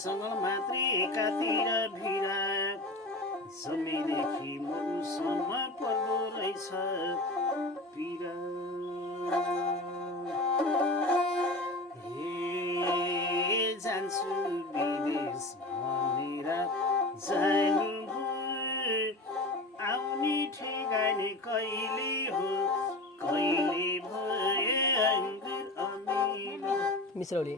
जङ्गल मात्रै एकातिर भिरा जन्मेदेखि मरुसम्म पर्दो रहेछ पिरा हे जान्छु विदेश भनेर जानु आउने ठेगाने कहिले हो कहिले भए अमीर मिश्रौली